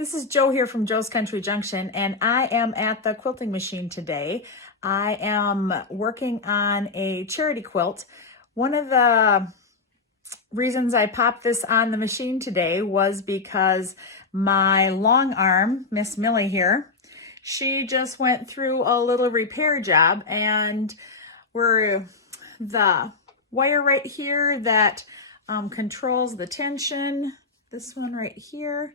This is Joe here from Joe's Country Junction, and I am at the quilting machine today. I am working on a charity quilt. One of the reasons I popped this on the machine today was because my long arm, Miss Millie here, she just went through a little repair job, and the wire right here that controls the tension, this one right here,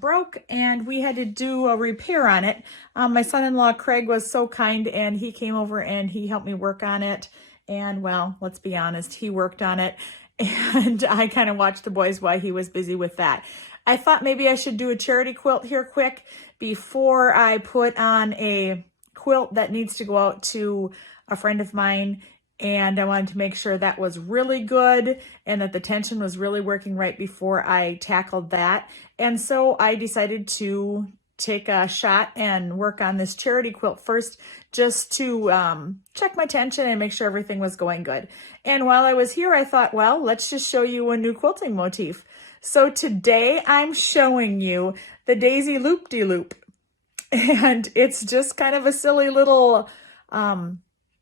broke, and we had to do a repair on it. My son-in-law Craig was so kind, and he came over and he helped me work on it. And well, let's be honest, he worked on it, and I kind of watched the boys while he was busy with that. I thought maybe I should do a charity quilt here quick before I put on a quilt that needs to go out to a friend of mine. And I wanted to make sure that was really good and that the tension was really working right before I tackled that. And so I decided to take a shot and work on this charity quilt first, just to check my tension and make sure everything was going good. And while I was here, I thought, well, let's just show you a new quilting motif. So today I'm showing you the Daisy Loop-de-Loop. And it's just kind of a silly little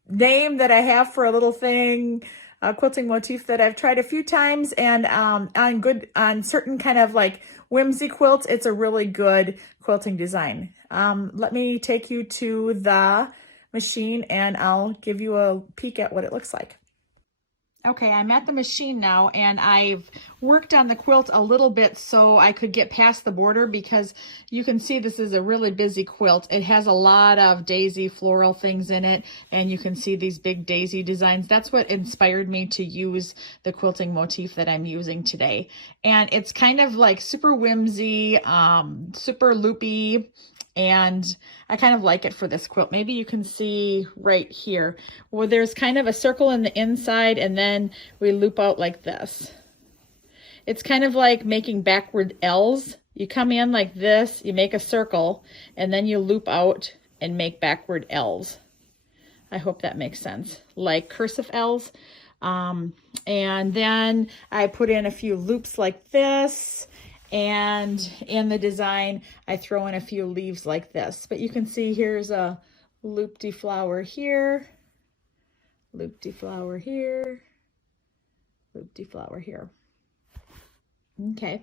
name that I have for a little thing, a quilting motif that I've tried a few times, and on certain kind of like whimsy quilts, it's a really good quilting design. Let me take you to the machine and I'll give you a peek at what it looks like. Okay, I'm at the machine now, and I've worked on the quilt a little bit so I could get past the border, because you can see this is a really busy quilt. It has a lot of daisy floral things in it, and you can see these big daisy designs. That's what inspired me to use the quilting motif that I'm using today. And it's kind of like super whimsy, super loopy, and I kind of like it for this quilt. Maybe you can see right here where there's kind of a circle in the inside, and then we loop out like this. It's kind of like making backward L's. You come in like this, you make a circle, and then you loop out and make backward L's. I hope that makes sense. Like cursive L's. And then I put in a few loops like this. And in the design, I throw in a few leaves like this. But you can see here's a loop-de-flower here, loop-de-flower here, loop-de-flower here. Okay,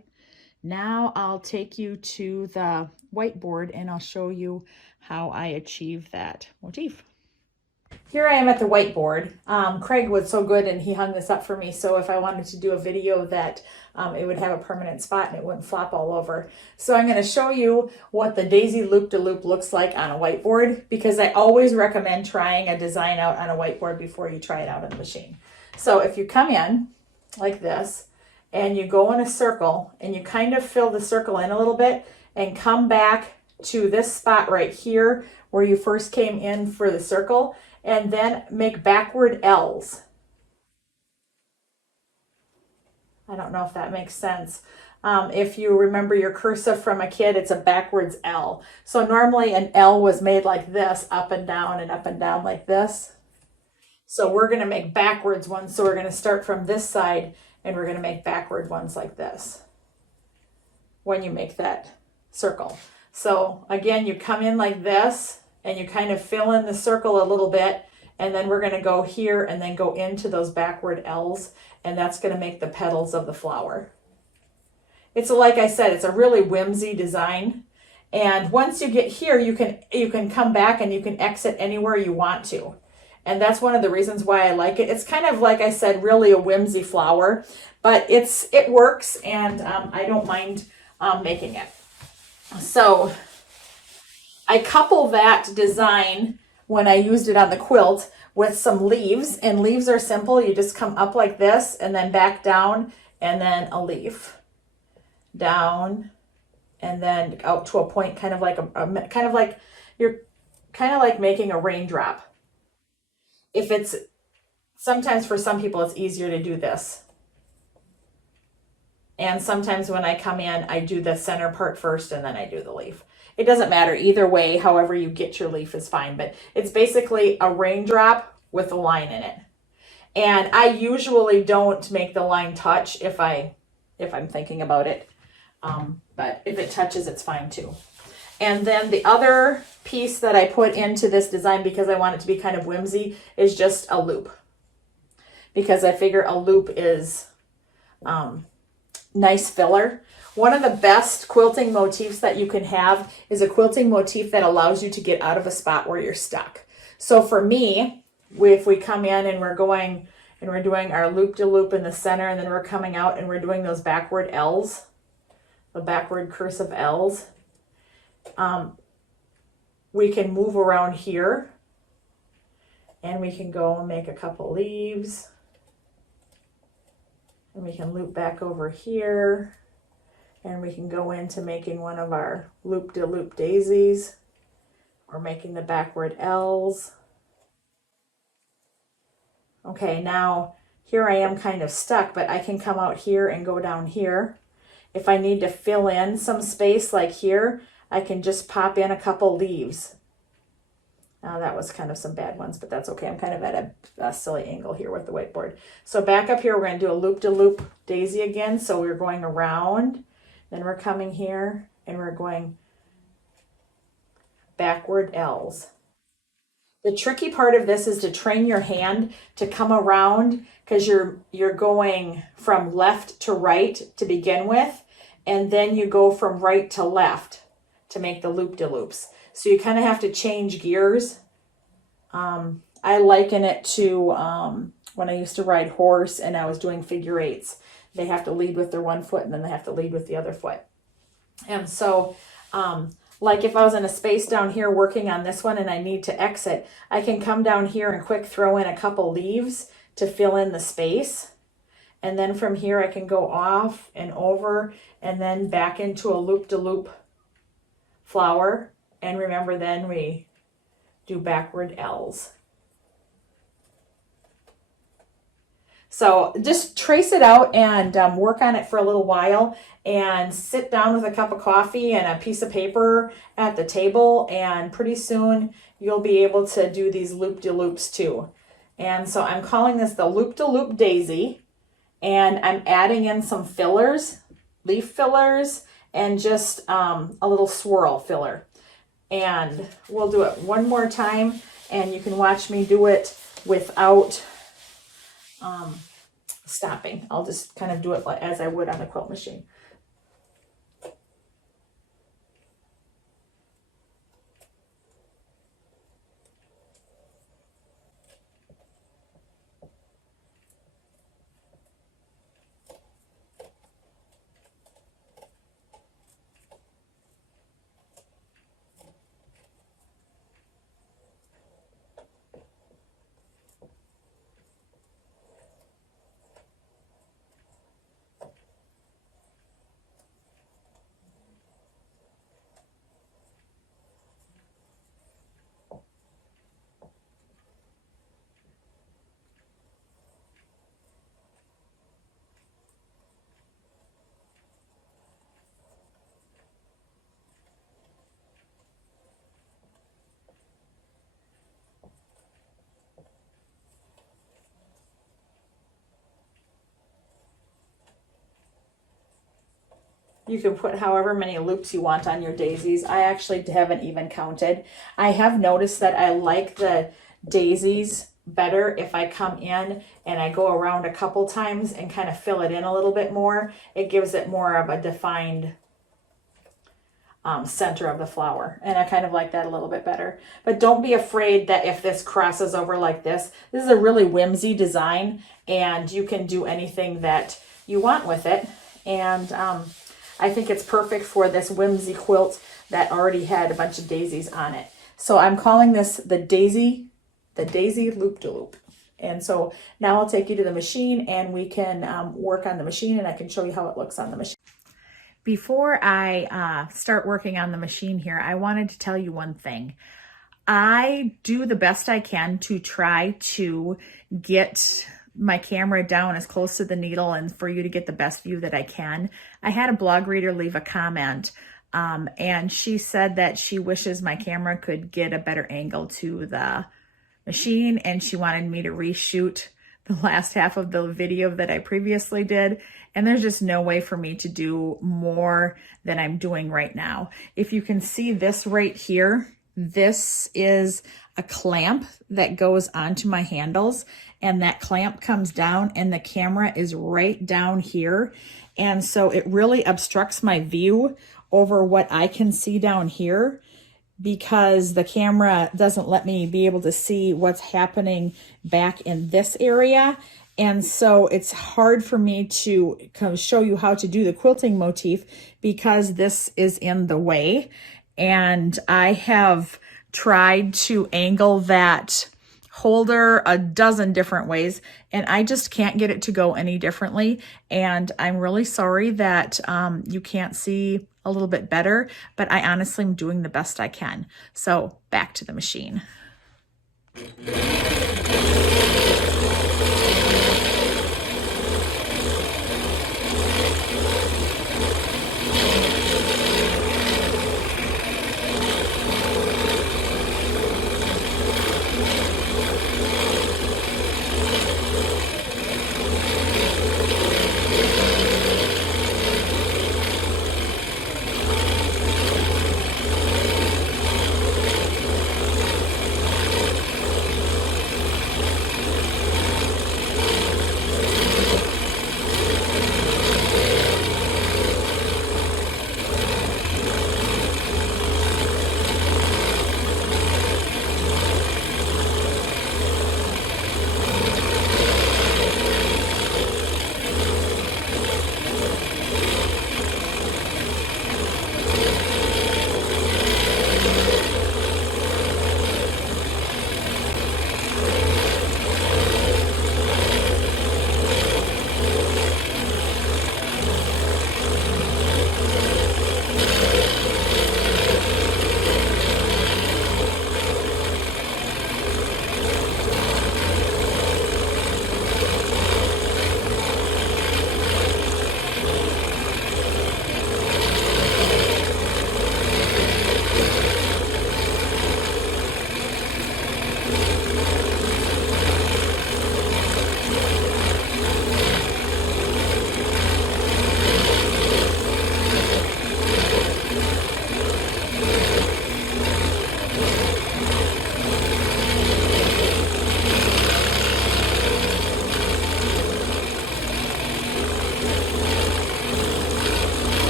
now I'll take you to the whiteboard and I'll show you how I achieve that motif. Here I am at the whiteboard. Craig was so good and he hung this up for me, so if I wanted to do a video that it would have a permanent spot and it wouldn't flop all over. So I'm going to show you what the Daisy Loop-de-Loop looks like on a whiteboard, because I always recommend trying a design out on a whiteboard before you try it out on the machine. So if you come in like this and you go in a circle and you kind of fill the circle in a little bit and come back to this spot right here where you first came in for the circle, and then make backward L's. I don't know if that makes sense. If you remember your cursive from a kid, it's a backwards L. So normally an L was made like this, up and down like this. So we're going to make backwards ones. So we're going to start from this side and we're going to make backward ones like this when you make that circle. So again, you come in like this and you kind of fill in the circle a little bit, and then we're going to go here and then go into those backward L's, and that's going to make the petals of the flower. It's like I said, it's a really whimsy design, and once you get here, you can come back and you can exit anywhere you want to. And that's one of the reasons why I like it. It's kind of, like I said, really a whimsy flower, but it works, and I don't mind making it. So I couple that design when I used it on the quilt with some leaves, and leaves are simple. You just come up like this and then back down, and then a leaf down, and then out to a point, kind of like you're kind of like making a raindrop. Sometimes for some people it's easier to do this. And sometimes when I come in, I do the center part first and then I do the leaf. It doesn't matter either way, however you get your leaf is fine, but it's basically a raindrop with a line in it. And I usually don't make the line touch if I'm thinking about it. But if it touches, it's fine too. And then the other piece that I put into this design, because I want it to be kind of whimsy, is just a loop. Because I figure a loop is nice filler. One of the best quilting motifs that you can have is a quilting motif that allows you to get out of a spot where you're stuck. So for me, if we come in and we're going and we're doing our loop-de-loop in the center, and then we're coming out and we're doing those backward L's, the backward cursive L's, we can move around here, and we can go and make a couple leaves, and we can loop back over here, and we can go into making one of our loop-de-loop daisies, or making the backward L's. Okay, now here I am kind of stuck, but I can come out here and go down here. If I need to fill in some space like here, I can just pop in a couple leaves. Now that was kind of some bad ones, but that's okay. I'm kind of at a silly angle here with the whiteboard. So back up here, we're going to do a loop-de-loop daisy again. So we're going around, then we're coming here, and we're going backward L's. The tricky part of this is to train your hand to come around, because you're going from left to right to begin with, and then you go from right to left to make the loop-de-loops. So you kind of have to change gears. I liken it to when I used to ride horse and I was doing figure eights. They have to lead with their one foot, and then they have to lead with the other foot. And so like if I was in a space down here working on this one and I need to exit, I can come down here and quick throw in a couple leaves to fill in the space. And then from here I can go off and over and then back into a loop-de-loop flower. And remember, then we do backward L's. So just trace it out and work on it for a little while, and sit down with a cup of coffee and a piece of paper at the table, and pretty soon you'll be able to do these loop-de-loops too. And so I'm calling this the loop-de-loop daisy, and I'm adding in some fillers, leaf fillers, and just a little swirl filler. And we'll do it one more time, and you can watch me do it without stopping. I'll just kind of do it as I would on a quilt machine. You can put however many loops you want on your daisies. I actually haven't even counted. I have noticed that I like the daisies better if I come in and I go around a couple times and kind of fill it in a little bit more. It gives it more of a defined center of the flower, and I kind of like that a little bit better. But don't be afraid that if this crosses over like this is a really whimsy design, and you can do anything that you want with it. And I think it's perfect for this whimsy quilt that already had a bunch of daisies on it. So I'm calling this the daisy loop-de-loop. And so now I'll take you to the machine, and we can work on the machine, and I can show you how it looks on the machine. Before I start working on the machine here, I wanted to tell you one thing. I do the best I can to try to get my camera down as close to the needle and for you to get the best view that I can. I had a blog reader leave a comment, and she said that she wishes my camera could get a better angle to the machine, and she wanted me to reshoot the last half of the video that I previously did, and there's just no way for me to do more than I'm doing right now. If you can see this right here, this is a clamp that goes onto my handles, and that clamp comes down and the camera is right down here. And so it really obstructs my view over what I can see down here, because the camera doesn't let me be able to see what's happening back in this area. And so it's hard for me to show you how to do the quilting motif because this is in the way. And I have tried to angle that holder a dozen different ways, and I just can't get it to go any differently. And I'm really sorry that you can't see a little bit better, but I honestly am doing the best I can. So back to the machine.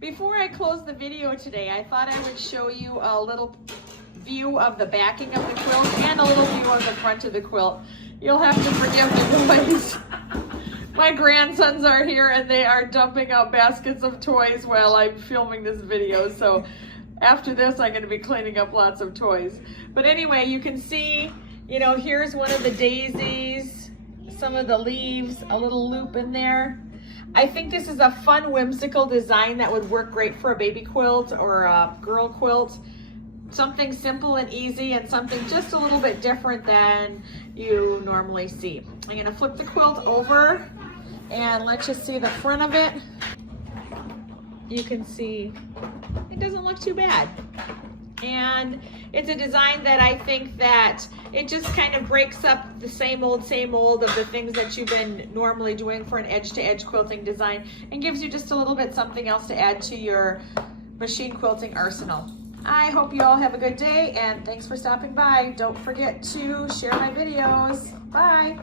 Before I close the video today, I thought I would show you a little view of the backing of the quilt and a little view of the front of the quilt. You'll have to forgive the noise. My grandsons are here and they are dumping out baskets of toys while I'm filming this video. So after this, I'm going to be cleaning up lots of toys. But anyway, you can see, you know, here's one of the daisies, some of the leaves, a little loop in there. I think this is a fun, whimsical design that would work great for a baby quilt or a girl quilt. Something simple and easy and something just a little bit different than you normally see. I'm going to flip the quilt over and let you see the front of it. You can see it doesn't look too bad. And it's a design that I think that it just kind of breaks up the same old of the things that you've been normally doing for an edge-to-edge quilting design and gives you just a little bit something else to add to your machine quilting arsenal. I hope you all have a good day and thanks for stopping by. Don't forget to share my videos. Bye.